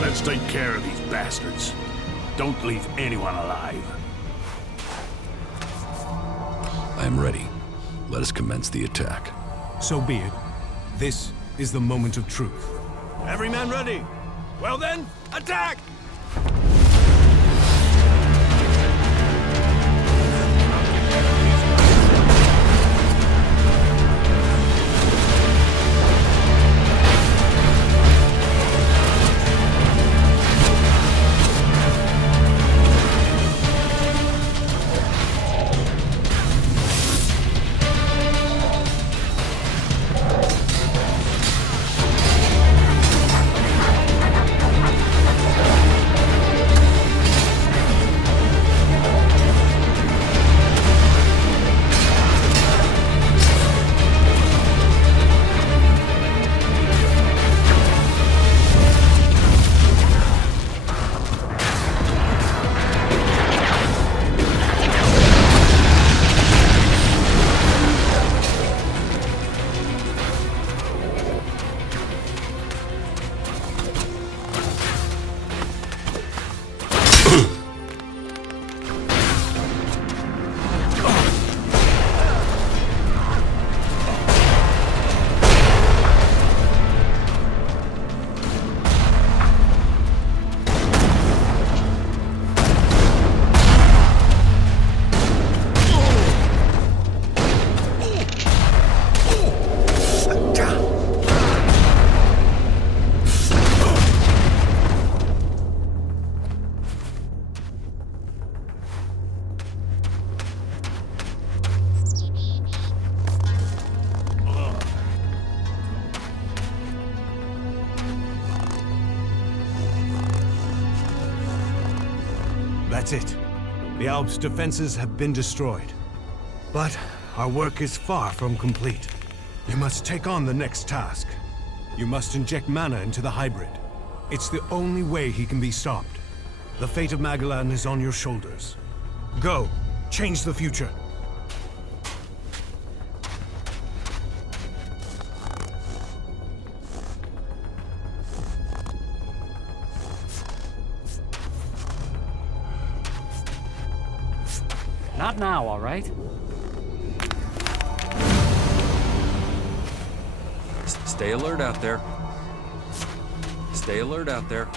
Let's take care of these bastards. Don't leave anyone alive. I am ready. Let us commence the attack. So be it. This is the moment of truth. Every man ready? Well then, attack! That's it. The Alps' defenses have been destroyed. But our work is far from complete. You must take on the next task. You must inject mana into the hybrid. It's the only way he can be stopped. The fate of Magellan is on your shoulders. Go, change the future. Not now, all right? Stay alert out there. Stay alert out there.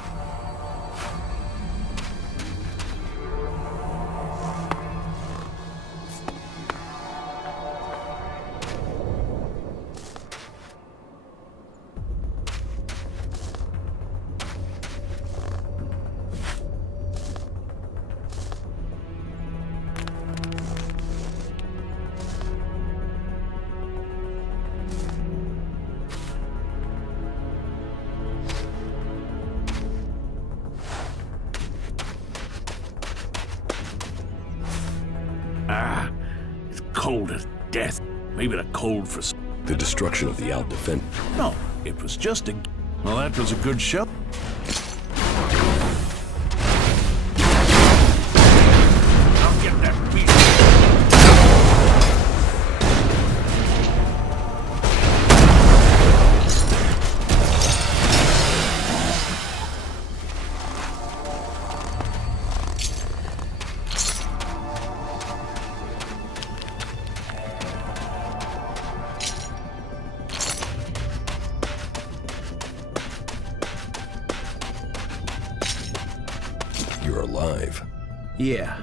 It's cold as death. Maybe the cold for... The destruction of the Alp defense. No, it was just a... Well, that was a good show. I'll get that beast. Yeah.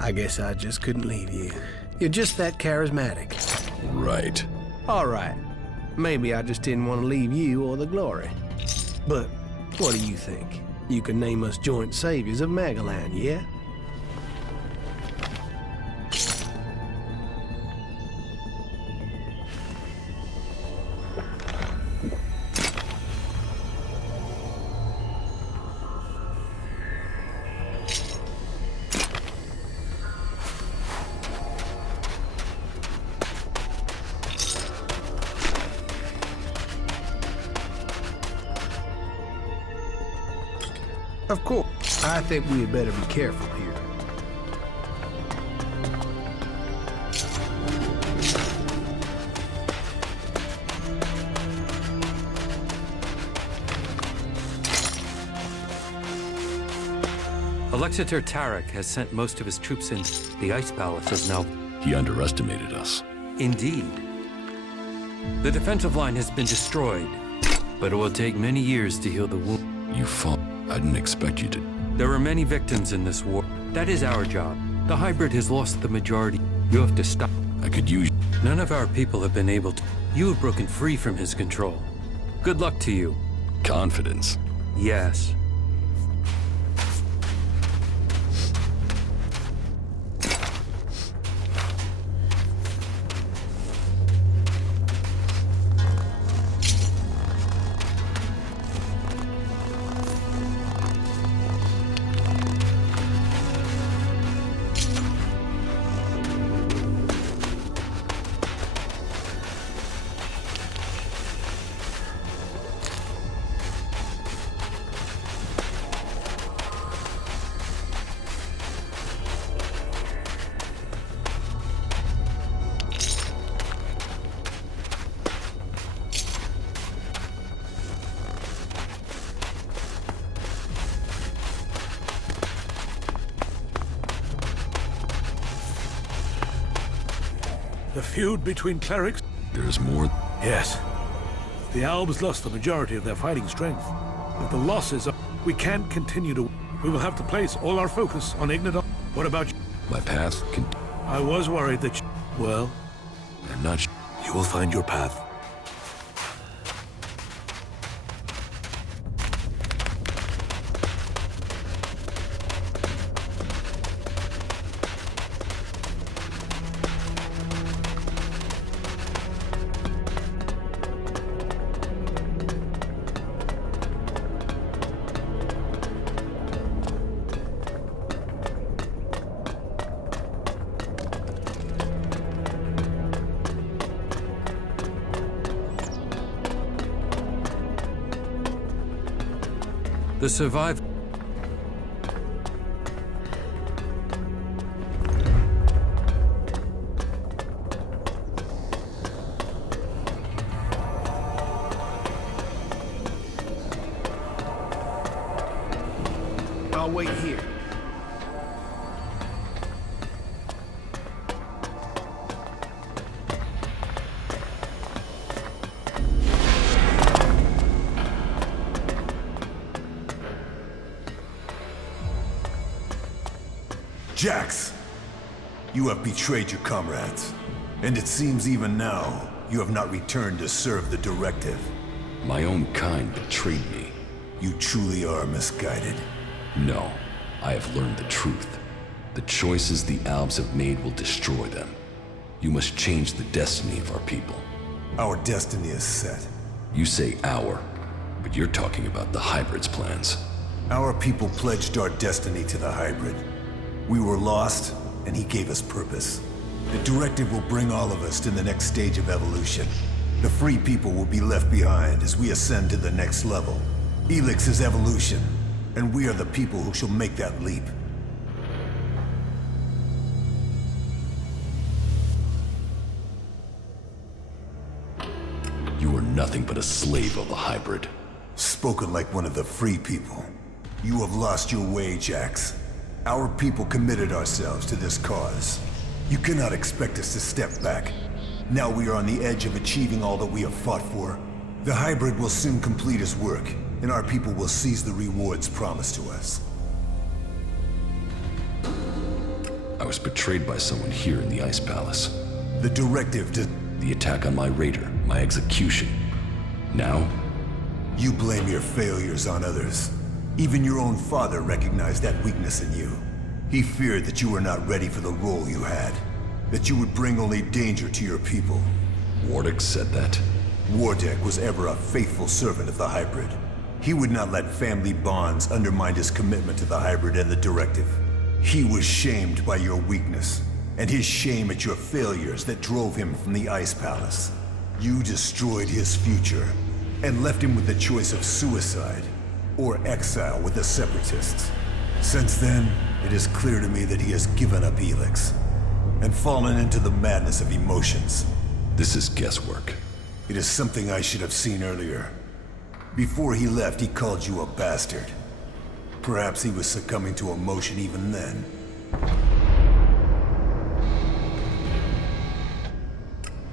I guess I just couldn't leave you. You're just that charismatic. Right. All right. Maybe I just didn't want to leave you or the glory. But what do you think? You can name us joint saviors of Magalan, yeah? Of course. I think we had better be careful here. Xacor Tarek has sent most of his troops in. The Ice Palace is now... He underestimated us. Indeed. The defensive line has been destroyed, but it will take many years to heal the wound. You fought. I didn't expect you to. There were many victims in this war. That is our job. The hybrid has lost the majority. You have to stop. I could use... None of our people have been able to. You have broken free from his control. Good luck to you. confidence. Yes. The feud between clerics? There's more. Yes. The Albs lost the majority of their fighting strength. With the losses, we can't continue to... We will have to place all our focus on Igniton. What about you? My path can... I was worried that you... Well, I'm not... you will find your path. The survivor. I'll wait here. Jax, you have betrayed your comrades, and it seems even now you have not returned to serve the directive. My own kind betrayed me. You truly are misguided. No, I have learned the truth. The choices the Albs have made will destroy them. You must change the destiny of our people. Our destiny is set. You say our, but you're talking about the Hybrid's plans. Our people pledged our destiny to the Hybrid. We were lost, and he gave us purpose. The directive will bring all of us to the next stage of evolution. The free people will be left behind as we ascend to the next level. Elix is evolution, and we are the people who shall make that leap. You are nothing but a slave of the Hybrid. Spoken like one of the free people. You have lost your way, Jax. Our people committed ourselves to this cause. You cannot expect us to step back. Now we are on the edge of achieving all that we have fought for. The Hybrid will soon complete his work, and our people will seize the rewards promised to us. was betrayed by someone here in the Ice Palace. The directive to... The attack on my raider, my execution. Now, You blame your failures on others. Even your own father recognized that weakness in you. He feared that you were not ready for the role you had. That you would bring only danger to your people. Wardick said that. Wardeck was ever a faithful servant of the Hybrid. He would not let family bonds undermine his commitment to the Hybrid and the Directive. He was shamed by your weakness, and his shame at your failures that drove him from the Ice Palace. You destroyed his future, and left him with the choice of suicide, or exile with the Separatists. Since then, it is clear to me that he has given up Helix, and fallen into the madness of emotions. This is guesswork. It is something I should have seen earlier. Before he left, he called you a bastard. Perhaps he was succumbing to emotion even then.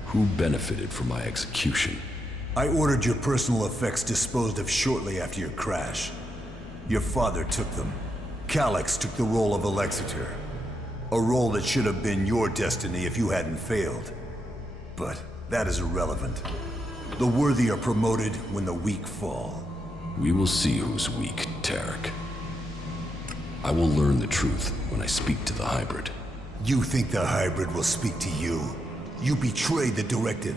Who benefited from my execution? I ordered your personal effects disposed of shortly after your crash. Your father took them. Calyx took the role of Xacor. A role that should have been your destiny if you hadn't failed. But that is irrelevant. The worthy are promoted when the weak fall. We will see who's weak, Tarek. I will learn the truth when I speak to the Hybrid. You think the Hybrid will speak to you? You betrayed the Directive.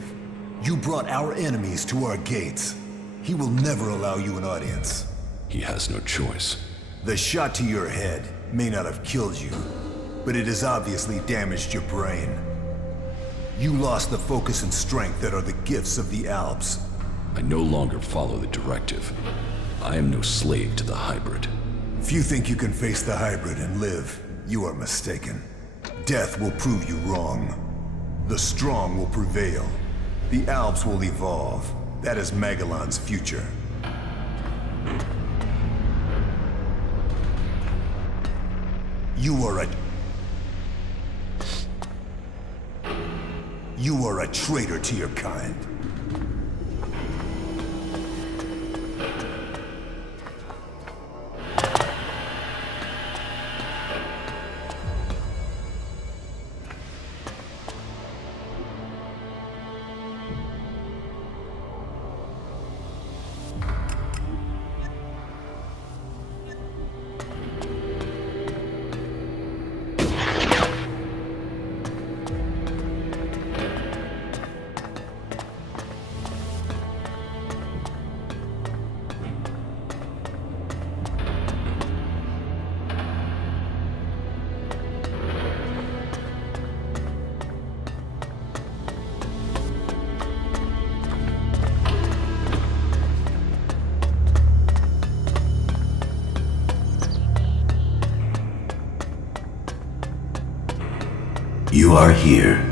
You brought our enemies to our gates. He will never allow you an audience. He has no choice. The shot to your head may not have killed you, but it has obviously damaged your brain. You lost the focus and strength that are the gifts of the Alps. I no longer follow the Directive. I am no slave to the Hybrid. If you think you can face the Hybrid and live, you are mistaken. Death will prove you wrong. The strong will prevail. The Alps will evolve. That is Magellan's future. You are a traitor to your kind. You are here.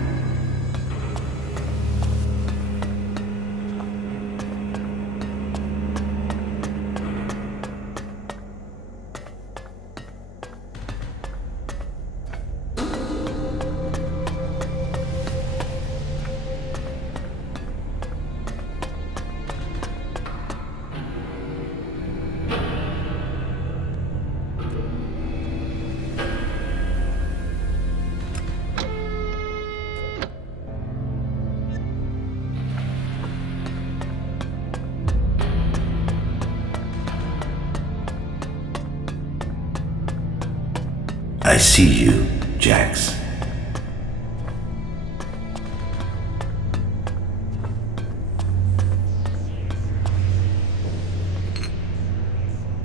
I see you, Jax.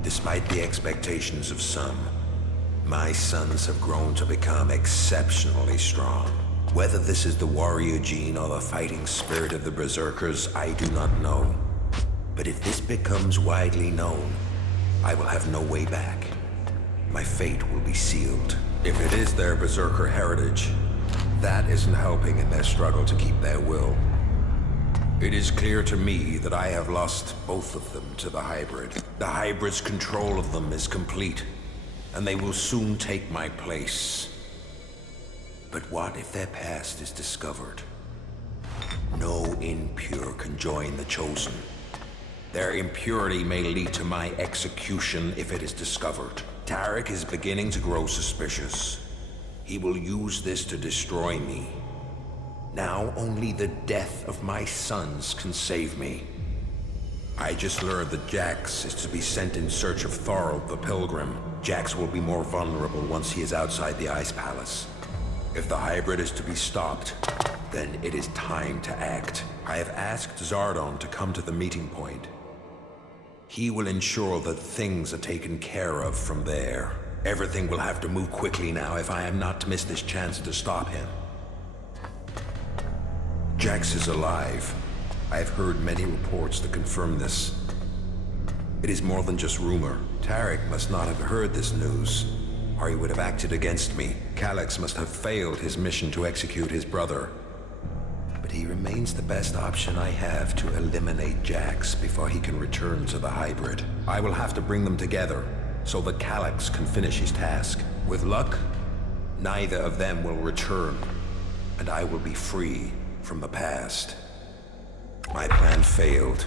Despite the expectations of some, my sons have grown to become exceptionally strong. Whether this is the warrior gene or the fighting spirit of the Berserkers, I do not know. But if this becomes widely known, I will have no way back. My fate will be sealed. If it is their Berserker heritage, that isn't helping in their struggle to keep their will. It is clear to me that I have lost both of them to the Hybrid. The Hybrid's control of them is complete, and they will soon take my place. But what if their past is discovered? No impure can join the Chosen. Their impurity may lead to my execution if it is discovered. Tarek is beginning to grow suspicious. He He will use this to destroy me. Now only the death of my sons can save me. I just learned that Jax is to be sent in search of Thorald the Pilgrim. Jax will be more vulnerable once he is outside the Ice Palace. If the hybrid is to be stopped, then it is time to act. I have asked Zardon to come to the meeting point. He will ensure that things are taken care of from there. Everything will have to move quickly now if I am not to miss this chance to stop him. Jax is alive. I have heard many reports that confirm this. It is more than just rumor. Tarek must not have heard this news, or he would have acted against me. Calyx must have failed his mission to execute his brother. But he remains the best option I have to eliminate Jax before he can return to the hybrid. I will have to bring them together, so that Calyx can finish his task. With luck, neither of them will return, and I will be free from the past. My plan failed.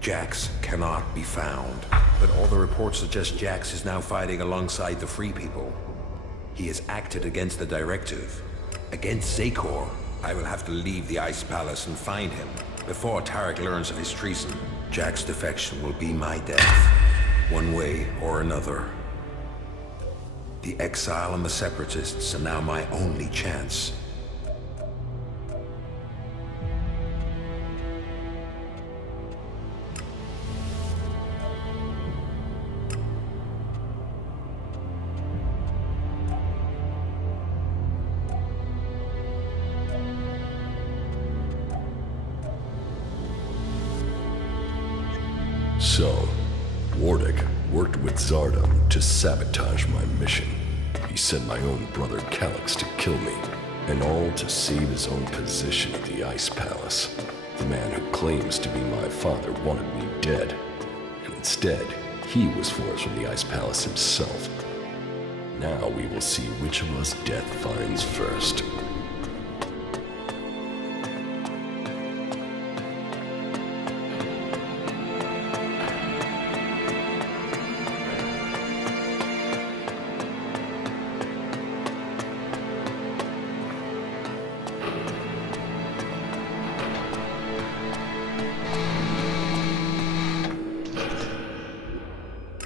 Jax cannot be found, but all the reports suggest Jax is now fighting alongside the Free People. He has acted against the directive, against Xacor. I will have to leave the Ice Palace and find him before Tarek learns of his treason. Jax's defection will be my death, one way or another. The exile and the Separatists are now my only chance. So, Wardick worked with Zardom to sabotage my mission. He sent my own brother Calyx to kill me, and all to save his own position at the Ice Palace. The man who claims to be my father wanted me dead, and instead, he was forced from the Ice Palace himself. Now we will see which of us death finds first.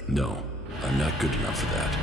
No, I'm not good enough for that.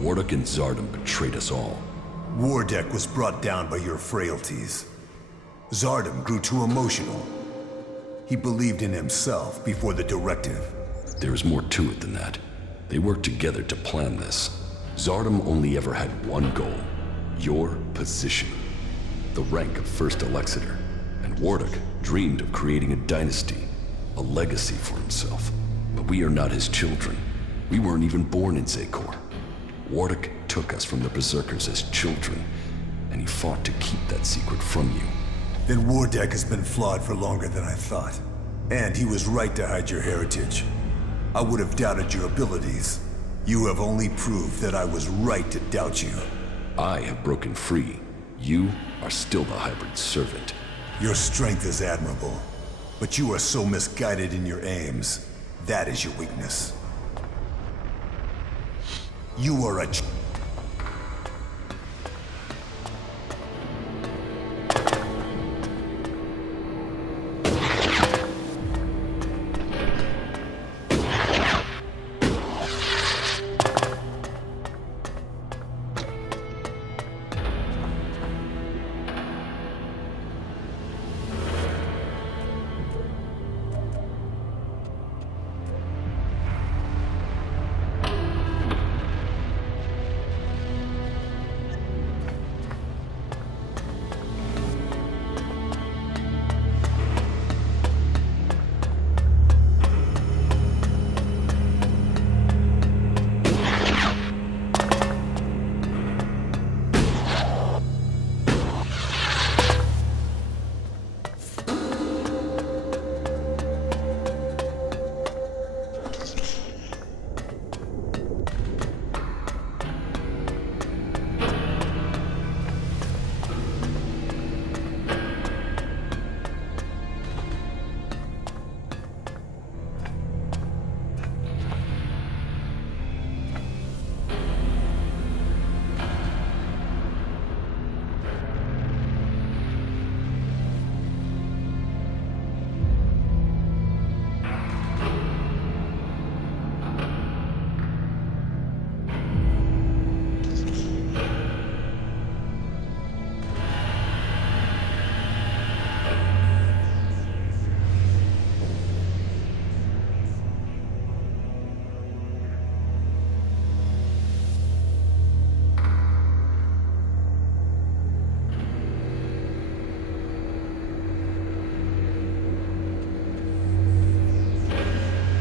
Wardick and Zardom betrayed us all. Wardeck was brought down by your frailties. Zardom grew too emotional. He believed in himself before the directive. There is more to it than that. They worked together to plan this. Zardom only ever had one goal. Your position. The rank of First Elexiter. And Wardick dreamed of creating a dynasty. A legacy for himself. But we are not his children. We weren't even born in Xacor. Wardick took us from the Berserkers as children, and he fought to keep that secret from you. Then Wardeck has been flawed for longer than I thought. And he was right to hide your heritage. I would have doubted your abilities. You have only proved that I was right to doubt you. I have broken free. You are still the hybrid servant. Your strength is admirable, but you are so misguided in your aims. That is your weakness. You are a...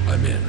I'm in.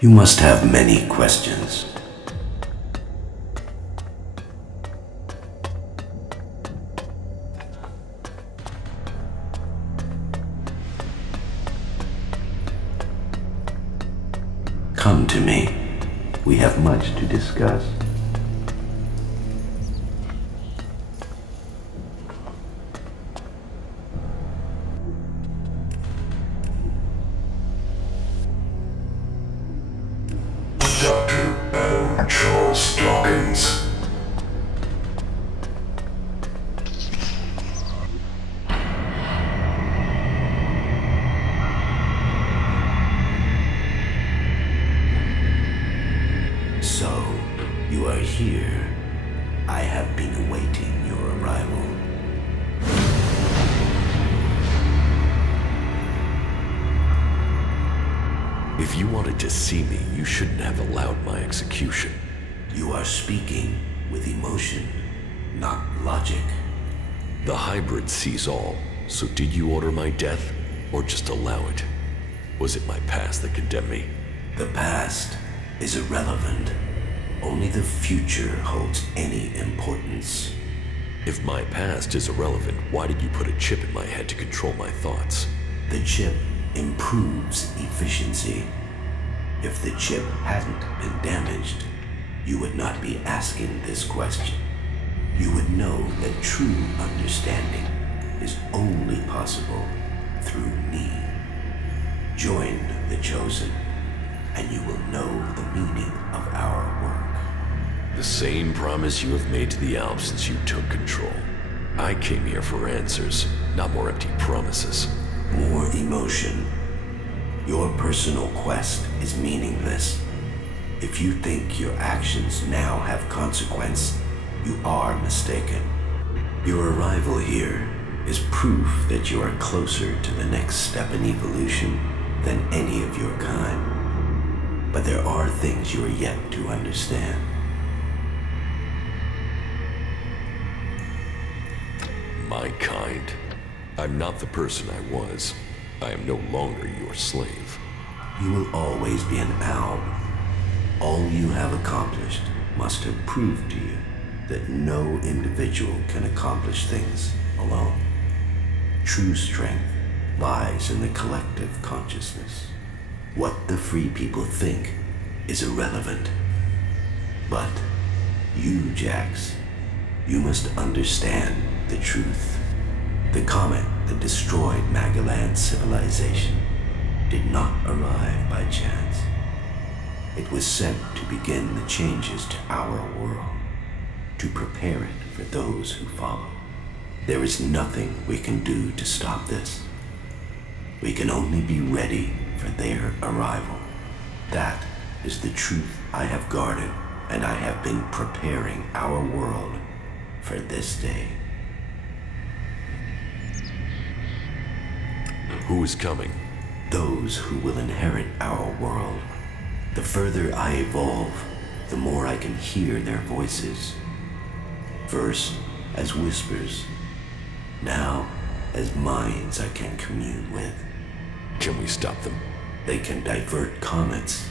You must have many questions. Come to me. We have much to discuss. So, you are here. I have been awaiting your arrival. If you wanted to see me, you shouldn't have allowed my execution. You are speaking with emotion, not logic. The hybrid sees all, so did you order my death, or just allow it? Was it my past that condemned me? The past is irrelevant. Only the future holds any importance. If my past is irrelevant, why did you put a chip in my head to control my thoughts? The chip improves efficiency. If the chip hadn't been damaged, you would not be asking this question. You would know that true understanding is only possible through me. Join the Chosen, and you will know the meaning of our work. The same promise you have made to the Alps since you took control. I came here for answers, not more empty promises. More emotion. Your personal quest is meaningless. If you think your actions now have consequence, you are mistaken. Your arrival here is proof that you are closer to the next step in evolution than any of your kind. But there are things you are yet to understand. My kind? I'm not the person I was. I am no longer your slave. You will always be an alb. All you have accomplished must have proved to you that no individual can accomplish things alone. True strength lies in the collective consciousness. What the free people think is irrelevant. But you, Jax, you must understand the truth. The comet that destroyed Magellan's civilization did not arrive by chance. It was sent to begin the changes to our world, to prepare it for those who follow. There is nothing we can do to stop this. We can only be ready for their arrival. That is the truth I have guarded, and I have been preparing our world for this day. Who is coming? Those who will inherit our world. The further I evolve, the more I can hear their voices. First as whispers, now as minds I can commune with. Can we stop them? They can divert comets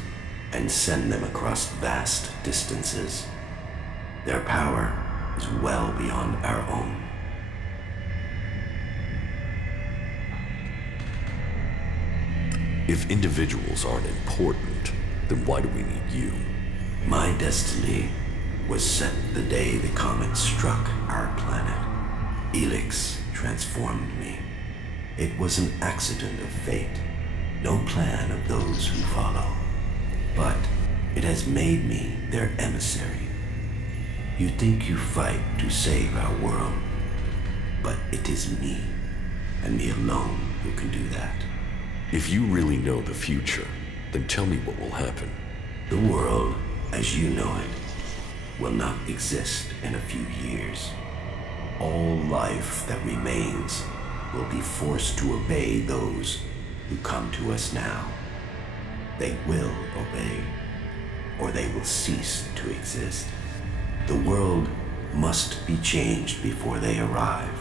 and send them across vast distances. Their power is well beyond our own. If individuals aren't important, then why do we need you? My destiny was set the day the comet struck our planet. Elix transformed me. It was an accident of fate, no plan of those who follow. But it has made me their emissary. You think you fight to save our world, but it is me, and me alone, who can do that. If you really know the future, then tell me what will happen. The world, as you know it, will not exist in a few years. All life that remains will be forced to obey those who come to us now. They will obey, or they will cease to exist. The world must be changed before they arrive.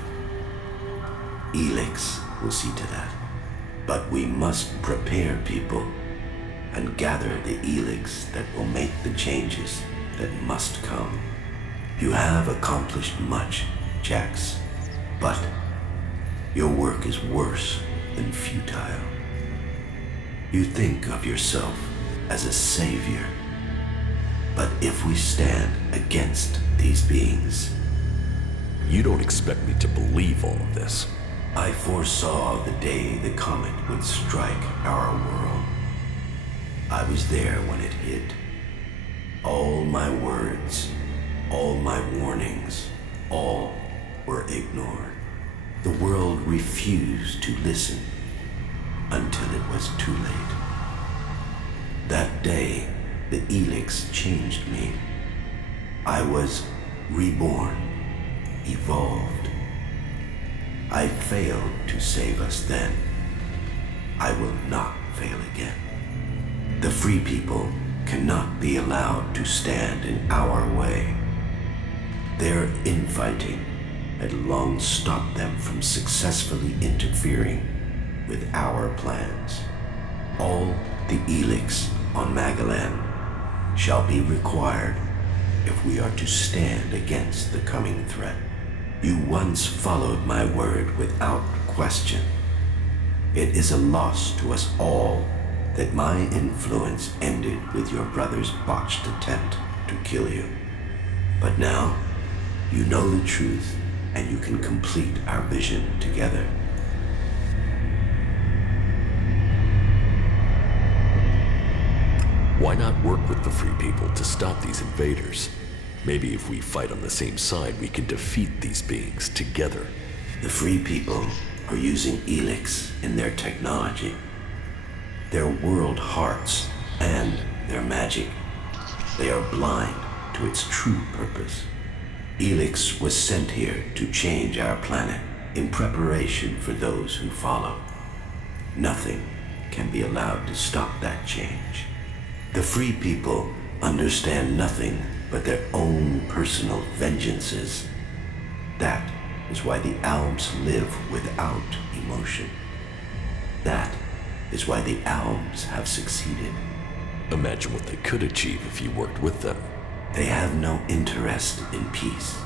Elix will see to that. But we must prepare people and gather the Elix that will make the changes that must come. You have accomplished much, Jax, but your work is worse than futile. You think of yourself as a savior, but if we stand against these beings... You don't expect me to believe all of this. I foresaw the day the comet would strike our world. I was there when it hit. All my words, all my warnings, all were ignored. The world refused to listen until it was too late. That day, the Elix changed me. I was reborn, evolved. I failed to save us then. I will not fail again. The free people cannot be allowed to stand in our way. Their infighting had long stopped them from successfully interfering with our plans. All the Elix on Magellan shall be required if we are to stand against the coming threat. You once followed my word without question. It is a loss to us all that my influence ended with your brother's botched attempt to kill you. But now, you know the truth, and you can complete our vision together. Why not work with the free people to stop these invaders? Maybe if we fight on the same side, we can defeat these beings together. The free people are using Elix in their technology, their world hearts, and their magic. They are blind to its true purpose. Elix was sent here to change our planet in preparation for those who follow. Nothing can be allowed to stop that change. The free people understand nothing but their own personal vengeances. That is why the Albs live without emotion. That is why the Albs have succeeded. Imagine what they could achieve if you worked with them. They have no interest in peace.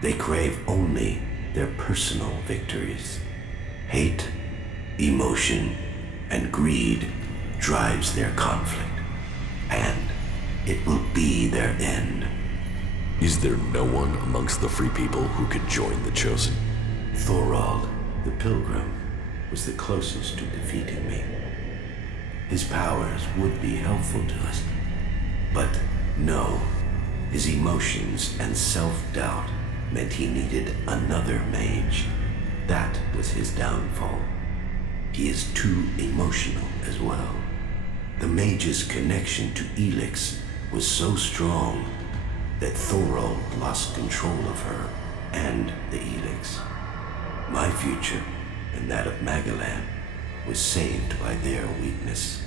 They crave only their personal victories. Hate, emotion, and greed drives their conflict, and it will be their end. Is there no one amongst the free people who could join the Chosen? Thorald, the Pilgrim, was the closest to defeating me. His powers would be helpful to us, but no, his emotions and self-doubt meant he needed another mage. That was his downfall. He is too emotional as well. The mage's connection to Elix was so strong that Thorald lost control of her and the Elix. My future and that of Magalan was saved by their weakness.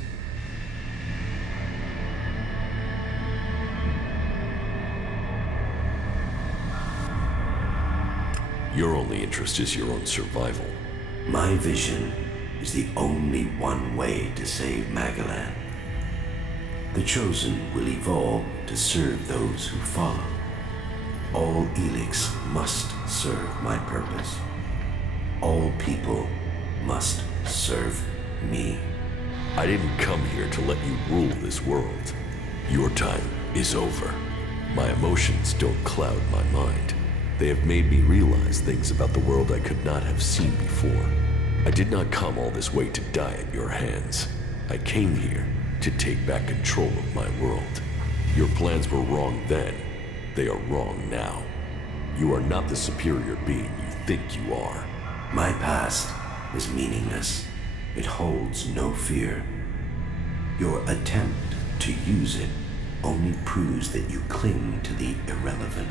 Your only interest is your own survival. My vision is the only one way to save Magalan. The Chosen will evolve to serve those who follow. All Elix must serve my purpose. All people must serve me. I didn't come here to let you rule this world. Your time is over. My emotions don't cloud my mind. They have made me realize things about the world I could not have seen before. I did not come all this way to die at your hands. I came here to take back control of my world. Your plans were wrong then. They are wrong now. You are not the superior being you think you are. My past is meaningless. It holds no fear. Your attempt to use it only proves that you cling to the irrelevant.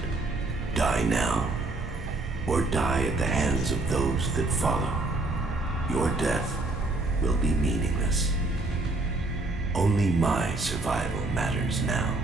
Die now, or die at the hands of those that follow. Your death will be meaningless. Only my survival matters now.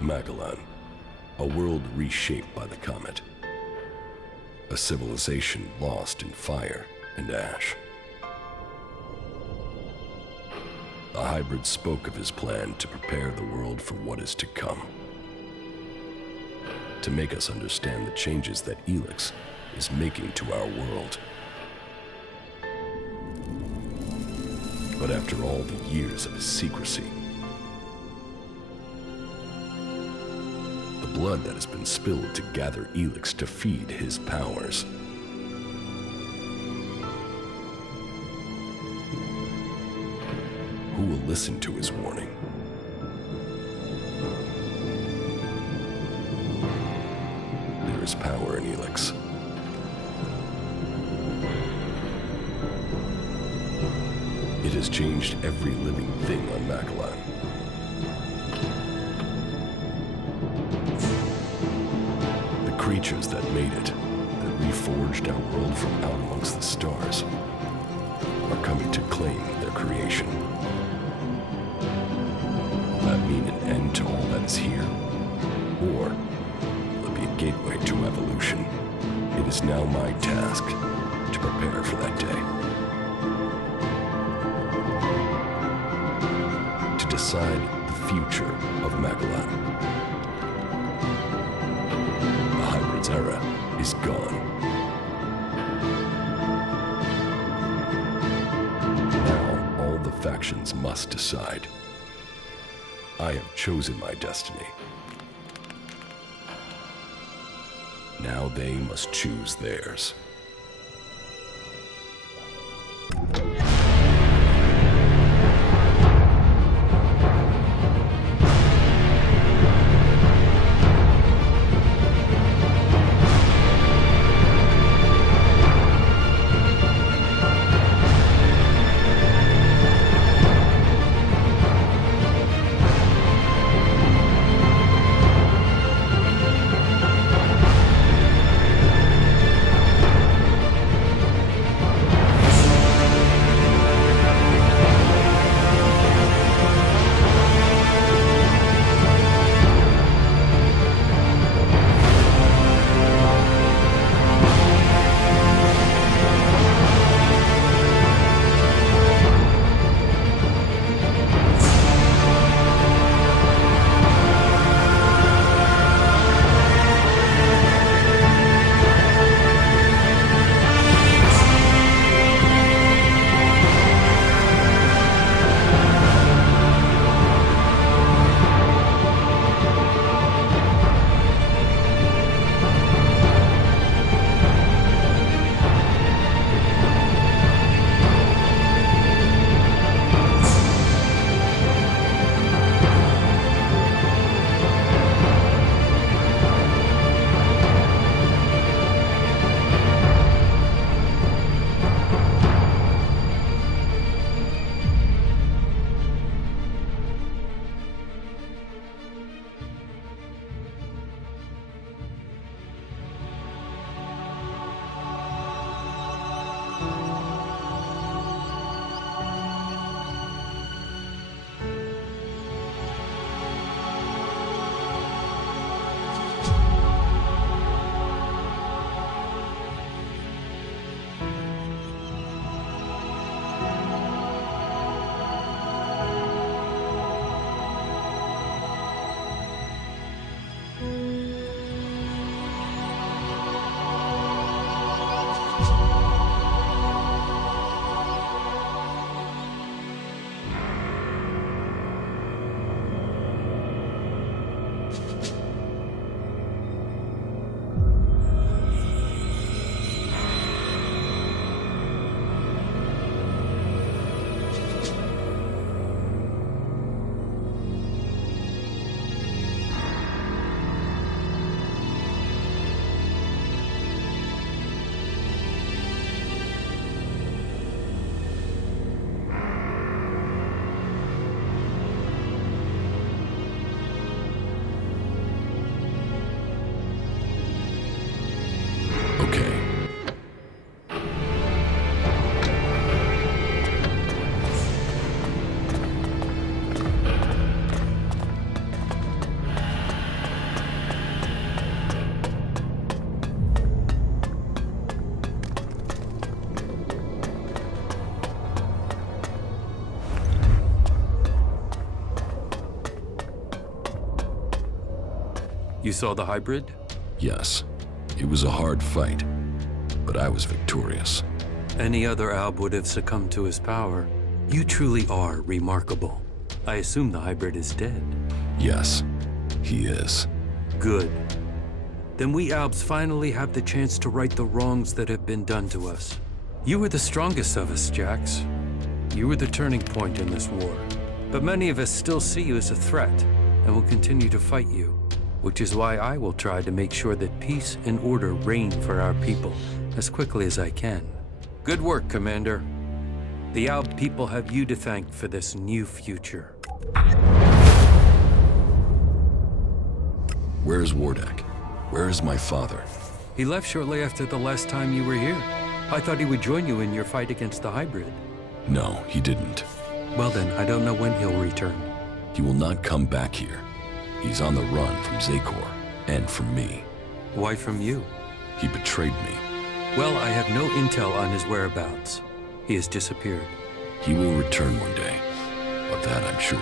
Magellan, a world reshaped by the comet. A civilization lost in fire and ash. The hybrid spoke of his plan to prepare the world for what is to come. To make us understand the changes that Elix is making to our world. But after all the years of his secrecy, the blood that has been spilled to gather Elix to feed his powers, who will listen to his warning? There is power in Elix. It has changed every living thing on Magellan. The creatures that made it, that reforged our world from out amongst the stars, are coming to claim their creation. Will that mean an end to all that is here? Or will it be a gateway to evolution? It is now my task to prepare for that day. To decide the future of Magellan. The Hybrid's era is gone. Now, all the factions must decide. I have chosen my destiny. Now they must choose theirs. You saw the hybrid? Yes, it was a hard fight, but I was victorious. Any other Alb would have succumbed to his power. You truly are remarkable. I assume the hybrid is dead. Yes, he is. Good. Then we Albs finally have the chance to right the wrongs that have been done to us. You were the strongest of us, Jax. You were the turning point in this war. But many of us still see you as a threat and will continue to fight you, which is why I will try to make sure that peace and order reign for our people as quickly as I can. Good work, Commander. The Alb people have you to thank for this new future. Where's Wardak? Where is my father? He left shortly after the last time you were here. I thought he would join you in your fight against the hybrid. No, he didn't. Well then, I don't know when he'll return. He will not come back here. He's on the run from Xacor, and from me. Why from you? He betrayed me. Well, I have no intel on his whereabouts. He has disappeared. He will return one day. Of that I'm sure.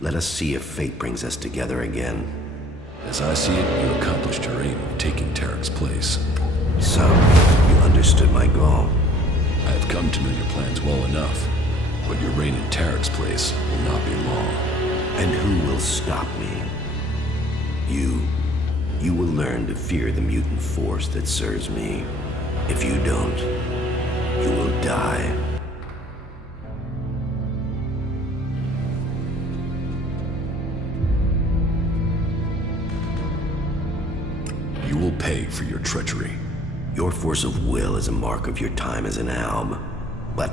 Let us see if fate brings us together again. As I see it, you accomplished your aim of taking Tarek's place. So, you understood my goal. I have come to know your plans well enough, but your reign in Tarek's place will not be long. And who will stop me? You. You will learn to fear the mutant force that serves me. If you don't, you will die. You will pay for your treachery. Your force of will is a mark of your time as an Alb. But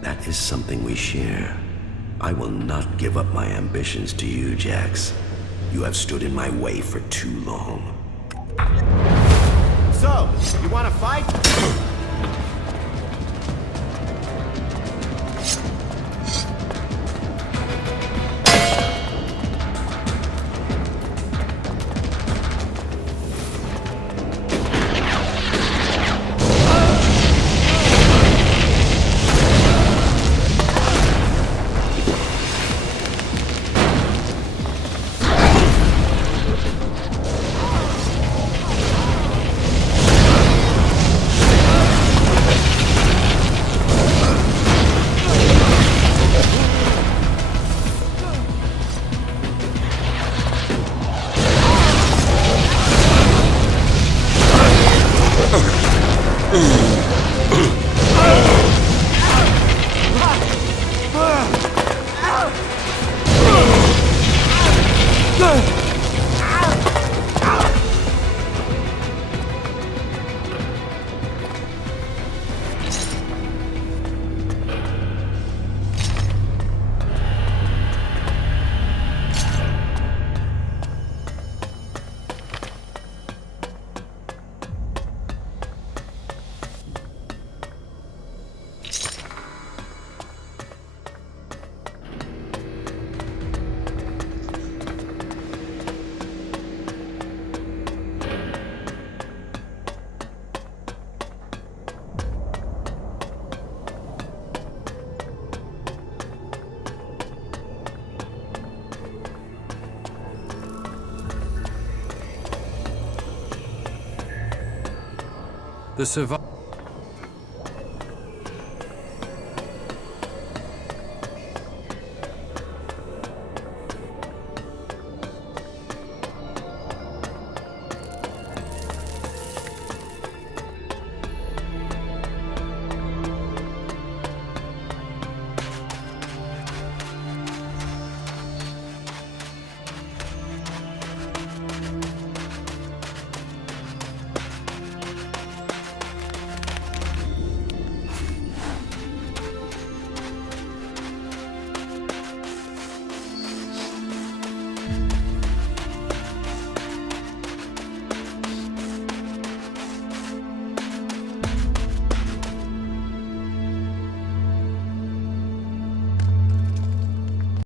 that is something we share. I will not give up my ambitions to you, Jax. You have stood in my way for too long. So, you want to fight? The survivor